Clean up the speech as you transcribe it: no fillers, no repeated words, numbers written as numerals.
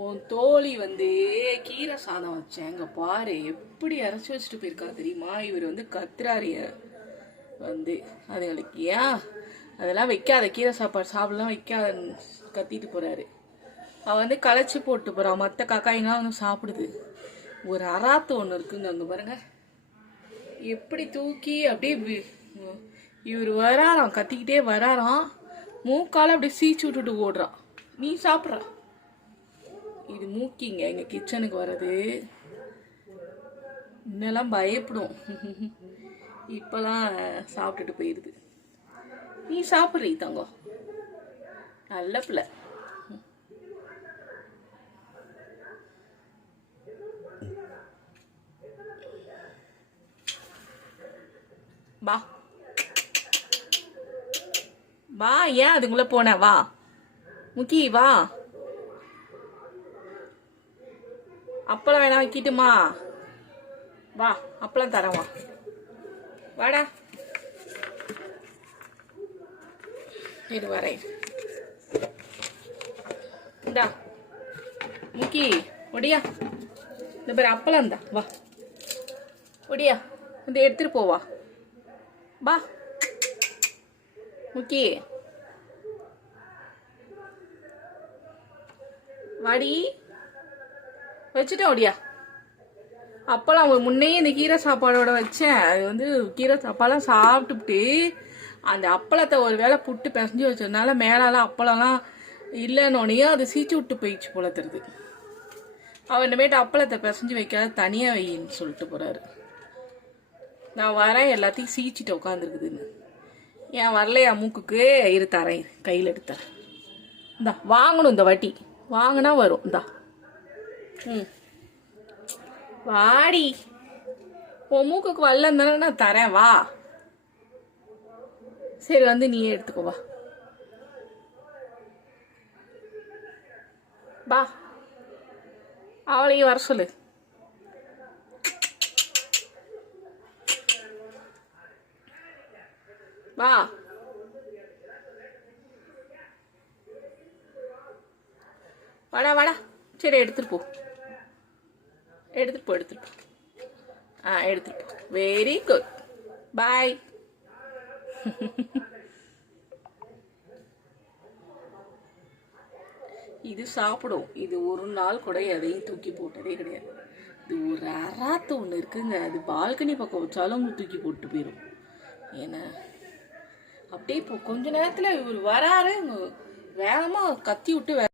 உன் தோழி வந்து கீரை சாதம் வச்சேன். இங்க பாரு எப்படி அரைச்சி வச்சுட்டு போயிருக்கா தெரியுமா. இவர் வந்து கத்துறாரு வந்து அதுங்களுக்கு ஏன் அதெல்லாம் வைக்காத, கீரை சாப்பாடு சாப்பிடலாம் வைக்காத கத்திட்டு போறாரு. அவ வந்து களைச்சி போட்டு போறா. மற்ற காக்காய்ங்களாம் வந்து சாப்பிடுது. ஒரு அராத்து ஒன்று இருக்குங்க அங்கே பாருங்க, எப்படி தூக்கி அப்படியே இவர் வராராம், கத்திக்கிட்டே வராராம். மூக்கால அப்படியே சீச்சு விட்டுட்டு ஓடுறான். நீ சாப்பிட்ற. இது மூக்கிங்க எங்க கிச்சனுக்கு வர்றது. இன்னெல்லாம் பயப்படும், இப்பெல்லாம் சாப்பிட்டுட்டு போயிடுது. நீ சாப்பிட்றீ தங்கம், நல்ல பிள்ளை. வா வா, ஏன் அதுக்குள்ள போன? வா முக்கி வா. அப்பளம் வேணா வைக்கிட்டுமா? வா அப்பளம் தரேன், வா வாடா. இது வரேன். இந்தா முக்கி ஒடியா, இந்த பேர் அப்பளம் இந்தா, வா ஒடியா இந்த எடுத்துட்டு போவா. வா முக்கி வாடி, வச்சுட்டேன் ஒடியா. அப்போல்லாம் அவங்க முன்னே இந்த கீரை சாப்பாடோட வச்சேன். அது வந்து கீரை சாப்பாடெல்லாம் சாப்பிட்டுட்டு அந்த அப்பளத்தை ஒரு வேளை புட்டு பிசைஞ்சு வச்சதுனால மேலாலாம் அப்பளம்லாம் இல்லைன்னொன்னையே அது சீச்சு விட்டு போயிடுச்சு போல தருது. அவர் இனிமேட்டு அப்பளத்தை பிசைஞ்சு வைக்காத தனியாக வையின்னு சொல்லிட்டு போறாரு. நான் வரேன், எல்லாத்தையும் சீச்சிட்டு உட்காந்துருக்குதுன்னு. ஏன் வரலையா மூக்குக்கு? இரு தரேன், கையில் எடுத்தரேன். இந்தா வாங்கணும், இந்த வாட்டி வாங்கினா வரும். இந்தா வாடி, உன் மூக்குக்கு வரலன்னு தானே நான் தரேன், வா. சரி வந்து நீயே எடுத்துக்கோ, வா வா. அவளையும் வர சொல்லு. வா வாடா வாடா. சரி எடுத்துட்டு போ, எடுத்துட்டு போ, எடுத்துட்டு போ. எடுத்துட்டு போ. வெரி குட், பாய். இது சாப்பிடும். இது ஒரு நாள் கூட எதையும் தூக்கி போட்டதே கிடையாது. இது ஒரு அராத்து ஒன்று இருக்குங்க, அது பால்கனி பக்கம் வச்சாலும் தூக்கி போட்டு போயிடும். ஏன்னா அப்படியே இப்போ கொஞ்ச நேரத்தில் இவர் வராரு, வேகமாக கத்தி விட்டு